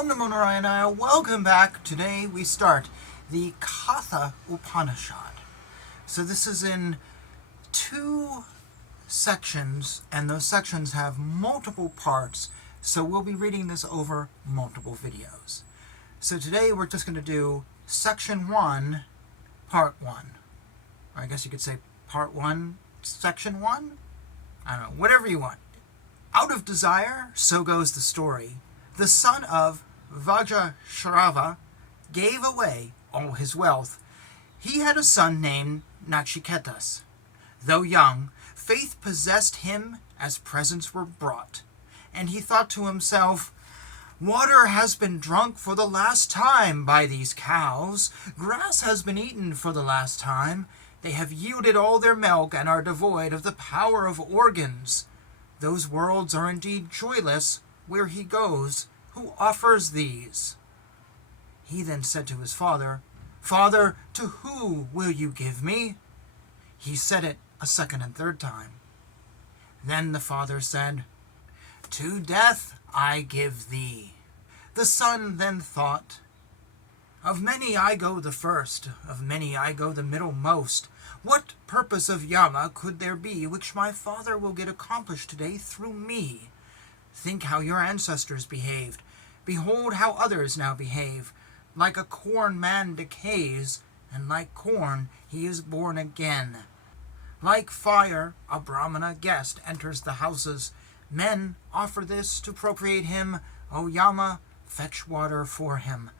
Om Namo Narayana, welcome back. Today we start the Katha Upanishad. So this is in two sections, and those sections have multiple parts, so we'll be reading this over multiple videos. So today we're just going to do section 1, part 1. Or I guess you could say part 1, section 1? I don't know, whatever you want. Out of desire, so goes the story. The son of Vajrashrava gave away all his wealth. He had a son named Nachiketas. Though young, faith possessed him as presents were brought, and he thought to himself, "Water has been drunk for the last time by these cows. Grass has been eaten for the last time. They have yielded all their milk and are devoid of the power of organs. Those worlds are indeed joyless where he goes who offers these." He then said to his father, "Father, to who will you give me?" He said it a second and third time. Then the father said, "To death I give thee." The son then thought, "Of many I go the first, of many I go the middlemost. What purpose of Yama could there be which my father will get accomplished today through me? Think how your ancestors behaved. Behold how others now behave. Like a corn man decays, and like corn he is born again. Like fire a Brahmana guest enters the houses. Men offer this to procreate him. O Yama, fetch water for him.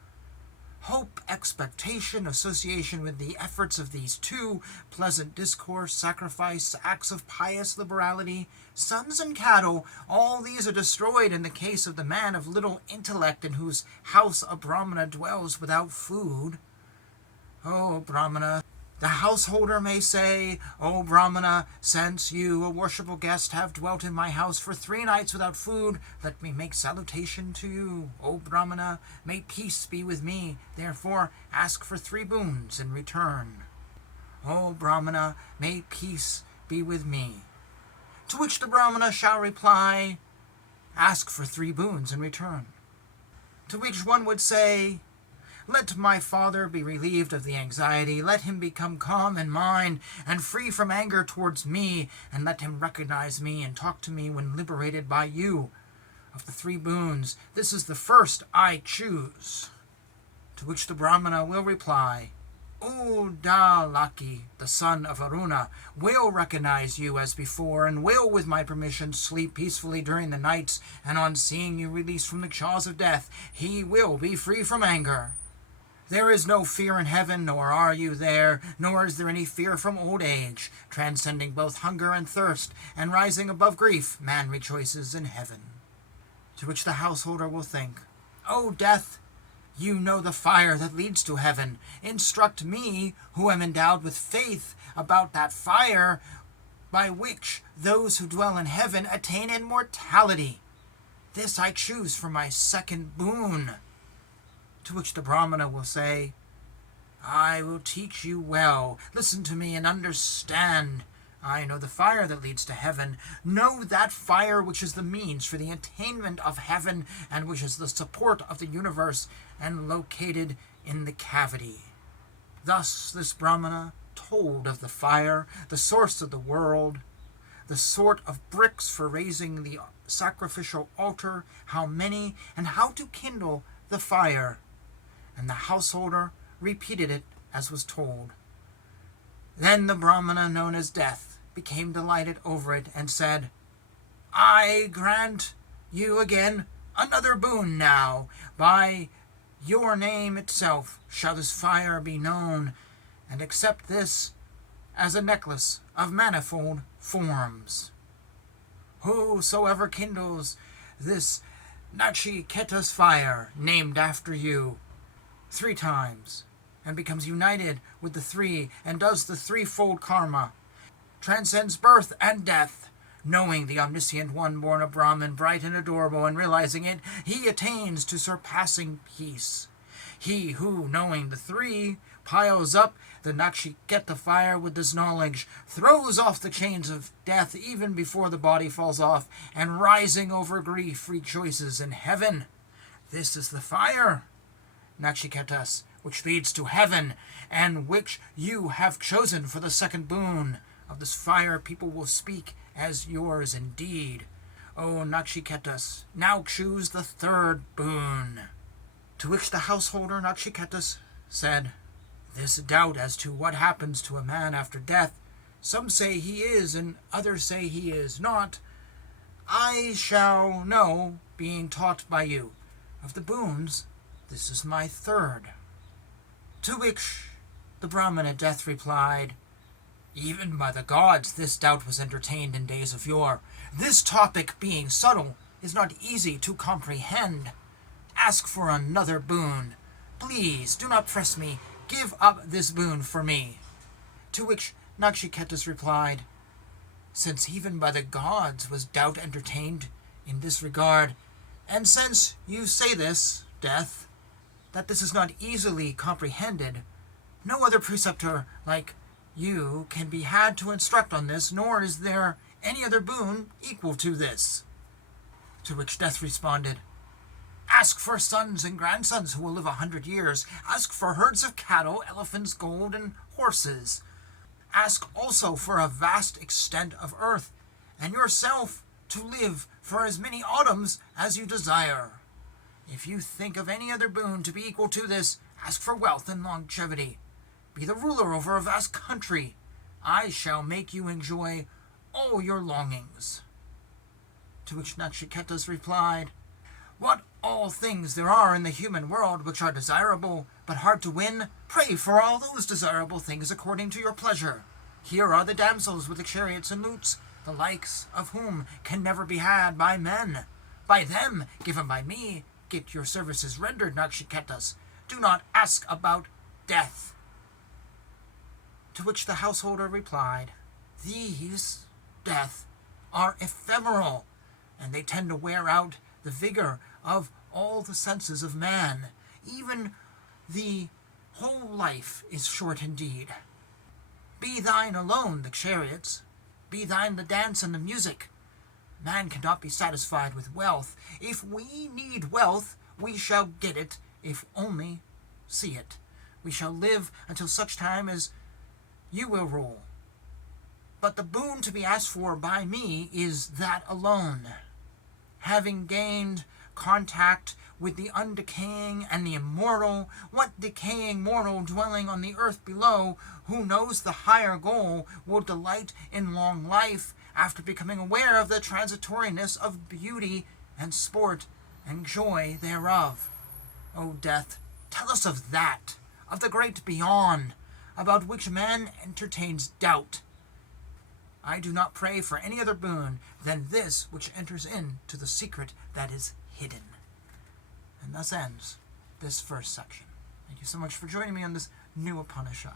Hope, expectation, association with the efforts of these two, pleasant discourse, sacrifice, acts of pious liberality, sons and cattle, all these are destroyed in the case of the man of little intellect in whose house a Brahmana dwells without food. O Brahmana, the householder may say, "O Brahmana, since you, a worshipful guest, have dwelt in my house for 3 nights without food, let me make salutation to you. O Brahmana, may peace be with me, therefore ask for 3 boons in return." O Brahmana, may peace be with me. To which the Brahmana shall reply, "Ask for 3 boons in return." To which one would say, "Let my father be relieved of the anxiety, let him become calm in mind and free from anger towards me, and let him recognize me and talk to me when liberated by you. Of the 3 boons, this is the first I choose." To which the Brahmana will reply, "Udalaki, the son of Aruna, will recognize you as before, and will, with my permission, sleep peacefully during the nights, and on seeing you released from the jaws of death, he will be free from anger. There is no fear in heaven, nor are you there, nor is there any fear from old age. Transcending both hunger and thirst, and rising above grief, man rejoices in heaven." To which the householder will think, "O death, you know the fire that leads to heaven. Instruct me, who am endowed with faith, about that fire by which those who dwell in heaven attain immortality. This I choose for my second boon." To which the Brahmana will say, "I will teach you well. Listen to me and understand. I know the fire that leads to heaven. Know that fire which is the means for the attainment of heaven, and which is the support of the universe, and located in the cavity." Thus this Brahmana told of the fire, the source of the world, the sort of bricks for raising the sacrificial altar, how many, and how to kindle the fire. And the householder repeated it as was told. Then the Brahmana known as Death became delighted over it, and said, "I grant you again another boon now. By your name itself shall this fire be known, and accept this as a necklace of manifold forms. Whosoever kindles this Nachiketas fire, named after you, 3 times, and becomes united with the 3, and does the 3-fold karma, transcends birth and death, knowing the omniscient one born of Brahman, bright and adorable, and realizing it, he attains to surpassing peace. He who, knowing the 3, piles up the Nachiketa fire with this knowledge, throws off the chains of death even before the body falls off, and rising over grief rejoices in heaven. This is the fire, Nachiketas, which leads to heaven, and which you have chosen for the second boon. Of this fire people will speak as yours indeed. O Nachiketas, now choose the third boon. To which the householder Nachiketas said, This doubt as to what happens to a man after death, some say he is, and others say he is not. I shall know, being taught by you. Of the boons, this is my third. To which the Brahmin at death replied, Even by the gods this doubt was entertained in days of yore. This topic, being subtle, is not easy to comprehend. Ask for another boon. Please, do not press me. Give up this boon for me. To which Nachiketas replied, Since even by the gods was doubt entertained in this regard, and since you say this, Death, that this is not easily comprehended, no other preceptor like you can be had to instruct on this, nor is there any other boon equal to this. To which Death responded, Ask for sons and grandsons who will live 100 years. Ask for herds of cattle, elephants, gold, and horses. Ask also for a vast extent of earth, and yourself to live for as many autumns as you desire. If you think of any other boon to be equal to this, ask for wealth and longevity. Be the ruler over a vast country. I shall make you enjoy all your longings. To which Nachiketas replied, What all things there are in the human world which are desirable, but hard to win, pray for all those desirable things according to your pleasure. Here are the damsels with the chariots and lutes, the likes of whom can never be had by men. By them, given by me, get your services rendered, Nachiketas. Do not ask about death. To which the householder replied, These, Death, are ephemeral, and they tend to wear out the vigor of all the senses of man. Even the whole life is short indeed. Be thine alone the chariots, be thine the dance and the music. Man cannot be satisfied with wealth. If we need wealth, we shall get it, if only see it. We shall live until such time as you will rule. But the boon to be asked for by me is that alone. Having gained contact with the undecaying and the immortal, what decaying mortal dwelling on the earth below, who knows the higher goal, will delight in long life after becoming aware of the transitoriness of beauty and sport and joy thereof? O Death, tell us of that, of the great beyond, about which man entertains doubt. I do not pray for any other boon than this which enters into the secret that is hidden. And thus ends this first section. Thank you so much for joining me on this new Upanishad.